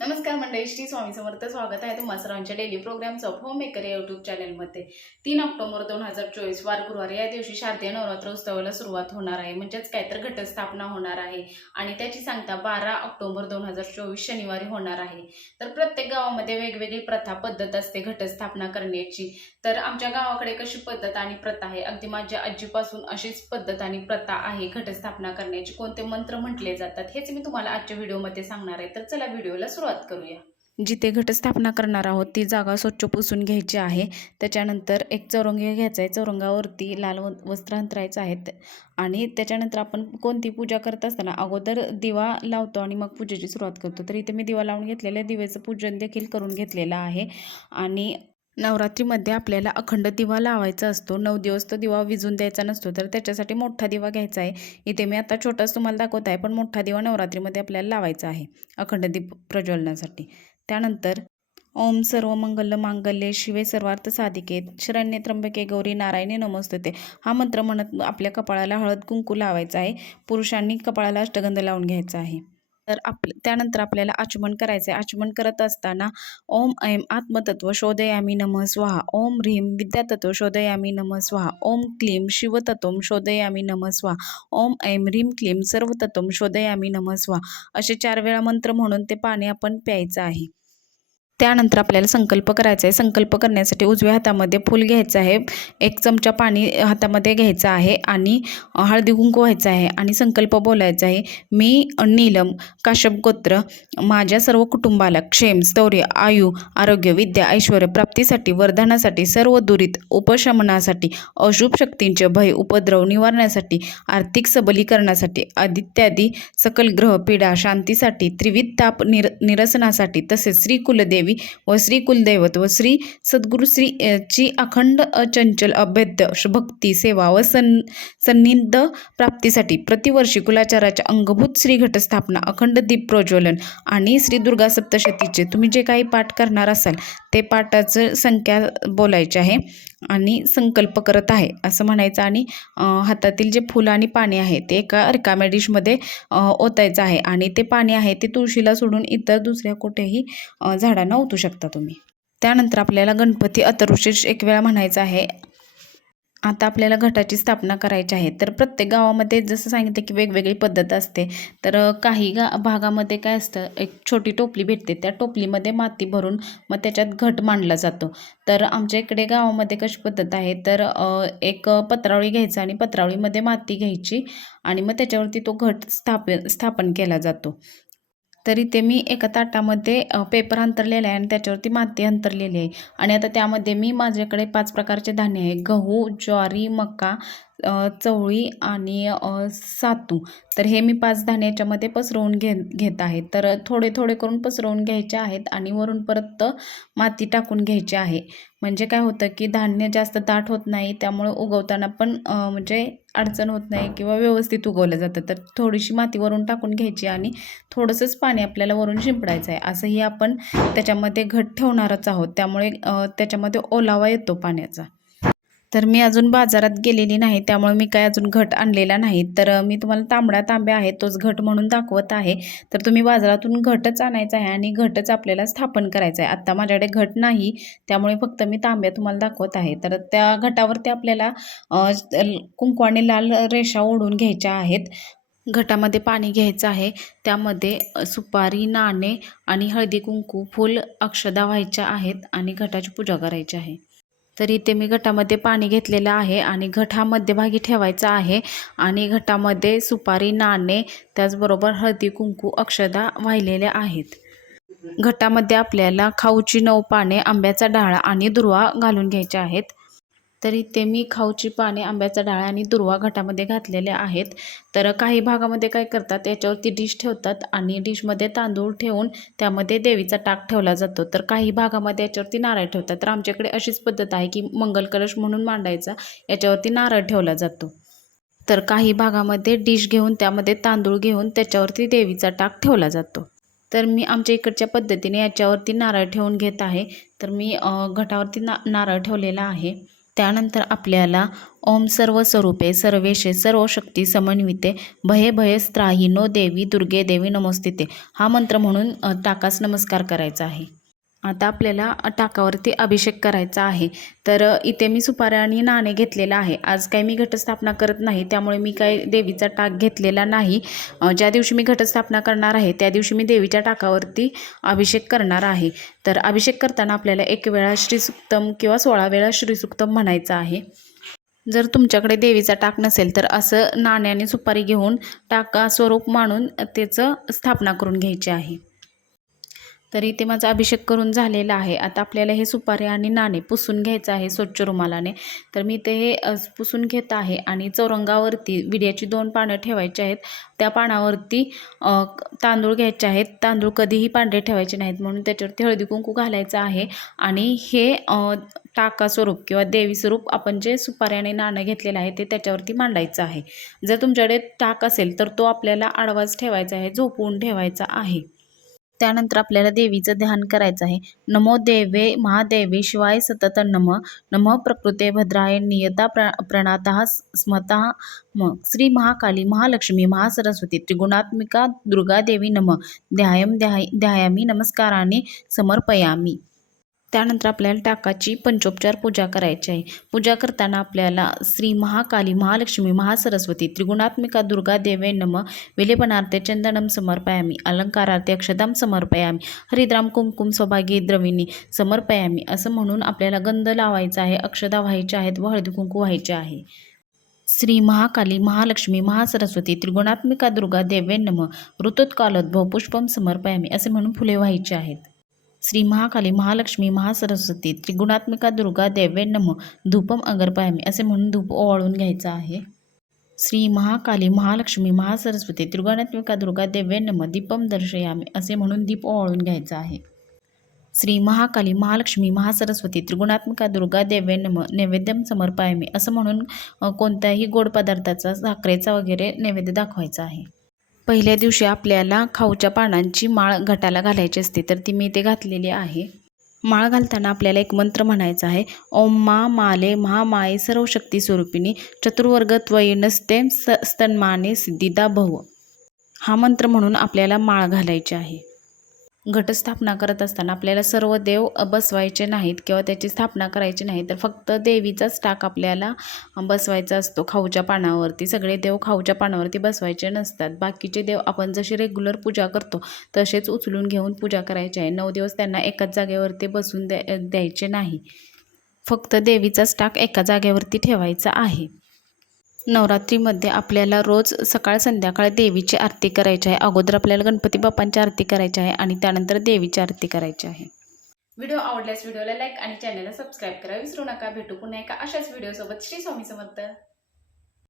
नमस्कार मंडळी श्री स्वामी समर्थ स्वागत आहे तुम्हा सर्वांच्या daily programmes of home maker या यूट्यूब चॅनलमध्ये तीन ऑक्टोबर दोन हजार चोवीस वार गुरुवार या दिवशी शारदीय नवरात्र उत्सवाला सुरुवात होणार आहे. म्हणजेच काय तर घटस्थापना होणार आहे आणि त्याची सांगता बारा ऑक्टोबर दोन हजार चोवीस शनिवारी होणार आहे. तर प्रत्येक गावामध्ये वेगवेगळी प्रथा पद्धत असते घटस्थापना करण्याची. तर आमच्या गावाकडे कशी पद्धत आणि प्रथा आहे? अगदी माझ्या आजीपासून अशीच पद्धत आणि प्रथा आहे घटस्थापना करण्याची. कोणते मंत्र म्हटले जातात हेच मी तुम्हाला आजच्या व्हिडिओमध्ये सांगणार आहे. तर चला व्हिडिओला सुरुवात करूया. जिथे घटस्थापना करणार आहोत ती जागा स्वच्छ पुसून घ्यायची आहे. त्याच्यानंतर एक चौरंगी घ्यायचा आहे. चौरंगावरती लाल व- वस्त्र अंतरायचं आहे. आणि त्याच्यानंतर आपण कोणती पूजा करत असताना अगोदर दिवा लावतो आणि मग पूजेची सुरुवात करतो. तर इथे मी दिवा लावून घेतलेल्या दिव्याचं पूजन देखील करून घेतलेलं आहे. आणि नवरात्रीमध्ये आपल्याला अखंड दिवा लावायचा असतो. नऊ दिवस तो दिवा विझून द्यायचा नसतो. तर त्याच्यासाठी मोठा दिवा घ्यायचा आहे. इथे मी आता छोटाच तुम्हाला दाखवत आहे पण मोठा दिवा नवरात्रीमध्ये आपल्याला लावायचा आहे अखंड दीप प्रज्वलनासाठी. त्यानंतर ओम सर्व मंगल मांगल्ये शिवे सर्वार्थ साधिके शरण्य त्र्यंबके गौरी नारायणे नमस्तते. हा मंत्र म्हणत आपल्या कपाळाला हळद कुंकू लावायचा आहे. पुरुषांनी कपाळाला अष्टगंध लावून घ्यायचा आहे. तर आप त्यानंतर आपल्याला आचमन करायचं आहे आचमन करत असताना ओम ऐम आत्मतत्व शोधयामी नमः स्वाहा. ओम ह्रीं विद्यातत्व शोधयामी नमः स्वाहा. ओम क्लीं शिवतत्वम शोधयामी नमः स्वाहा. ओम ऐं ह्रीं क्लीं सर्वतत्वम शोधयामी नमः स्वाहा. असे चार वेळा मंत्र म्हणून ते पाणी आपण प्यायचं आहे. त्यानंतर आपल्याला संकल्प करायचा आहे. संकल्प करण्यासाठी उजव्या हातामध्ये फूल घ्यायचं आहे. एक चमचा पाणी हातामध्ये घ्यायचं आहे आणि हळदी कुंकू व्हायचं आहे आणि संकल्प बोलायचा आहे. मी नीलम काश्यप गोत्र माझ्या सर्व कुटुंबाला क्षेम स्थौर्य आयु आरोग्य विद्या ऐश्वर प्राप्तीसाठी वरदानासाठी सर्व दुरीत उपशमनासाठी अशुभ शक्तींचे भय उपद्रव निवारण्यासाठी आर्थिक सबलीकरणासाठी आदित्यादी सकल ग्रह पीडा शांतीसाठी त्रिविध ताप निर निरसनासाठी तसेच श्री कुलदेवी व श्री कुलदैवत व श्री सद्गुरू श्री ची अखंड अचंचल अभेद्य भक्ती सेवा व सन सन्निध प्राप्तीसाठी प्रतिवर्षी कुलाचाराच्या अंगभूत श्री घटस्थापना अखंड दीप प्रज्वलन आणि श्री दुर्गा सप्तशतीचे तुम्ही जे काही पाठ करणार असाल ते पाठाचं संख्या बोलायची आहे. आणि संकल्प करत आहे असं म्हणायचं. आणि हातातील जे फुलं आणि पाणी आहे ते एका रिकाम्या डिशमध्ये ओतायचं आहे. आणि ते पाणी आहे ते तुळशीला सोडून इतर दुसऱ्या कुठेही झाडांना ओतू शकता तुम्ही. त्यानंतर आपल्याला गणपती अतरुशीर्ष एक वेळा म्हणायचं आहे आता आपल्याला घटाची स्थापना करायची आहे. तर प्रत्येक गावामध्ये जसं सांगितलं की वेगवेगळी पद्धत असते. तर काही गा भागामध्ये काय असतं एक छोटी टोपली भेटते. त्या टोपलीमध्ये माती भरून मग त्याच्यात घट मांडला जातो. तर आमच्या इकडे गावामध्ये कशी पद्धत आहे तर एक पत्रावळी घ्यायचं आणि पत्रावळीमध्ये माती घ्यायची आणि मग त्याच्यावरती तो घट स्थाप स्थापन केला जातो. तरी ते मी एका ताटामध्ये पेपर अंतरलेला आहे आणि त्याच्यावरती माती अंतरलेली आहे. आणि आता त्यामध्ये मी माझ्याकडे पाच प्रकारचे धान्य आहे. गहू ज्वारी मका चवळी आणि सातू. तर हे मी पाच धान्य याच्यामध्ये पसरवून घे घेत आहे. तर थोडे थोडे करून पसरवून घ्यायचे आहेत आणि वरून परत माती टाकून घ्यायची आहे. म्हणजे काय होतं की धान्य जास्त दाट होत नाही त्यामुळे उगवताना पण म्हणजे अडचण होत नाही किंवा व्यवस्थित उगवलं जातं. तर थोडीशी माती वरून टाकून घ्यायची आणि थोडंसंच पाणी आपल्याला वरून शिंपडायचं आहे. असंही आपण त्याच्यामध्ये घट ठेवणारच आहोत. त्यामुळे त्याच्यामध्ये ओलावा येतो पाण्याचा. तर मी अजून बाजारात गेलेली नाही त्यामुळे मी काय अजून घट आणलेला नाही. तर मी तुम्हाला तांबडा तांब्या आहे तोच घट म्हणून दाखवत आहे. तर तुम्ही बाजारातून घटच आणायचा आहे आणि घटच आपल्याला स्थापन करायचं आहे. आत्ता माझ्याकडे घट नाही त्यामुळे फक्त मी तांब्या तुम्हाला दाखवत आहे. तर त्या घटावरती आपल्याला कुंकवाने लाल रेषा ओढून घ्यायच्या आहेत. घटामध्ये पाणी घ्यायचं आहे. त्यामध्ये सुपारी नाणे आणि हळदी कुंकू फूल अक्षदा व्हायच्या आहेत आणि घटाची पूजा करायची आहे. तर इथे मी घटामध्ये पाणी घेतलेलं आहे आणि घट हा मध्यभागी ठेवायचा आहे. आणि घटामध्ये सुपारी नाणे त्याचबरोबर हळदी कुंकू अक्षदा वाहिलेल्या आहेत. घटामध्ये आपल्याला खाऊची नऊ पाने आंब्याचा डाळा आणि दुर्वा घालून घ्यायच्या आहेत. तर इथे मी खाऊची पाने आंब्याचा डाळ आणि दुर्वा घटामध्ये घातलेल्या आहेत. तर काही भागामध्ये काय करतात याच्यावरती डिश ठेवतात आणि डिशमध्ये तांदूळ ठेवून त्यामध्ये देवीचा टाक ठेवला जातो. तर काही भागामध्ये याच्यावरती नारळ ठेवतात. तर आमच्याकडे अशीच पद्धत आहे की मंगल कलश म्हणून मांडायचा याच्यावरती नारळ ठेवला जातो. तर काही भागामध्ये डिश घेऊन त्यामध्ये तांदूळ घेऊन त्याच्यावरती देवीचा टाक ठेवला जातो. तर मी आमच्या इकडच्या पद्धतीने याच्यावरती नारळ ठेवून घेत आहे. तर मी घटावरती ना नारळ ठेवलेला आहे. त्यानंतर आपल्याला ओम सर्व स्वरूपे सर्वेशे सर्व शक्ती समन्विते भये भयस्त्राही नो देवी दुर्गे देवी नमोस्तिते हा मंत्र म्हणून टाकास नमस्कार करायचा आहे. आता आपल्याला टाकावरती अभिषेक करायचा आहे. तर इथे मी सुपाऱ्या आणि नाणे घेतलेलं आहे. आज काही मी घटस्थापना करत नाही त्यामुळे मी काही देवीचा टाक घेतलेला नाही. ज्या दिवशी मी घटस्थापना करणार आहे त्या दिवशी मी देवीच्या टाकावरती अभिषेक करणार आहे. तर अभिषेक करताना आपल्याला एक वेळा श्रीसुक्तम किंवा सोळा वेळा श्रीसुक्तम म्हणायचं आहे. जर तुमच्याकडे देवीचा टाक नसेल तर असं नाण्याने सुपारी घेऊन टाका स्वरूप मानून त्याचं स्थापना करून घ्यायची आहे. तर इथे माझा अभिषेक करून झालेला आहे. आता आपल्याला हे सुपारी आणि नाणे पुसून घ्यायचं आहे स्वच्छ रुमालाने. तर मी ते हे पुसून घेत आहे आणि चौरंगावरती विड्याची दोन पानं ठेवायची आहेत. त्या पानावरती तांदूळ घ्यायचे आहेत. तांदूळ कधीही पांढरे ठेवायचे नाहीत. म्हणून त्याच्यावरती हळदी कुंकू घालायचं आहे. आणि हे टाका स्वरूप किंवा देवी स्वरूप आपण जे सुपारी आणि नाणं घेतलेलं आहे ते त्याच्यावरती मांडायचं आहे. जर तुमच्याकडे टाक असेल तर तो आपल्याला आडवाच ठेवायचा आहे झोपवून ठेवायचा आहे. त्यानंतर आपल्याला देवीचं ध्यान करायचं आहे. नमो देवे महादेवे शिवाय सतत नम नम प्रकृते भद्राय नियता प्र प्रणातः स्मता म. श्री महाकाली महालक्ष्मी महासरस्वती त्रिगुणात्मिका दुर्गा देवी नम. ध्यायम ध्याय ध्यायामी नमस्काराने समर्पयामी. त्यानंतर आपल्याला टाकाची पंचोपचार पूजा करायची आहे. पूजा करताना आपल्याला श्री महाकाली महालक्ष्मी महासरस्वती त्रिगुणात्मिका दुर्गा देवे नम विलेपनार्थे चंदनम समर्पयामी अलंकारार्थे अक्षदाम समर्पयामी हरिद्राम कुमकुम सौभागी द्रविणी समर्पयामी असं म्हणून आपल्याला गंध लावायचा आहे अक्षदा व्हायच्या आहेत व हळदी कुंकू व्हायचे आहे. श्री महाकाली महालक्ष्मी महासरस्वती त्रिगुणात्मिका दुर्गा देवे नम ऋतुत्कालोद्भव पुष्पम समर्पयामी असे म्हणून फुले व्हायची आहेत. श्री महाकाली महालक्ष्मी महासरस्वती त्रिगुणात्मिका दुर्गा देवे नम धूपम अगरपायामी असे म्हणून धूप ओवाळून घ्यायचं आहे. श्री महाकाली महालक्ष्मी महासरस्वती त्रिगुणात्मिका दुर्गा देवे नम दीपम दर्शयामी असे म्हणून दीप ओवाळून घ्यायचं आहे. श्री महाकाली महालक्ष्मी महासरस्वती त्रिगुणात्मिका दुर्गा देवे नम नैवेद्यम समर्पयामी असं म्हणून कोणत्याही गोड पदार्थाचा साखरेचा वगैरे नैवेद्य दाखवायचा आहे. पहिल्या दिवशी आपल्याला खाऊच्या पानांची माळ घटाला घालायची असते तर ती मी इथे घातलेली आहे. माळ घालताना आपल्याला एक मंत्र म्हणायचा आहे ओम मा माले महामाये सर्व शक्ती स्वरूपिणी चतुर्वर्ग त्वयी नसते स स्तन्माने सिद्धिदा भव. हा मंत्र म्हणून आपल्याला माळ घालायची आहे. घटस्थापना करत असताना आपल्याला सर्व देव बसवायचे नाहीत किंवा त्याची स्थापना करायची नाही तर फक्त देवीचाच टाक आपल्याला बसवायचा असतो खाऊच्या पानावरती. सगळे देव खाऊच्या पानावरती बसवायचे नसतात. बाकीचे देव आपण जशी रेग्युलर पूजा करतो तसेच उचलून घेऊन पूजा करायची आहे. नऊ दिवस त्यांना एकाच जागेवरती बसून द्या द्यायचे नाही. फक्त देवीचाच टाक एका जागेवरती ठेवायचा आहे. नवरात्रीमध्ये आपल्याला रोज सकाळ संध्याकाळ देवीची आरती करायची आहे. अगोदर आपल्याला गणपती बाप्पांची आरती करायची आहे आणि त्यानंतर देवीची आरती करायची आहे. व्हिडिओ आवडल्यास व्हिडिओला लाईक आणि चॅनलला सबस्क्राईब करा विसरू नका. भेटू पुन्हा एका अशाच व्हिडिओसोबत श्री स्वामी समर्थ.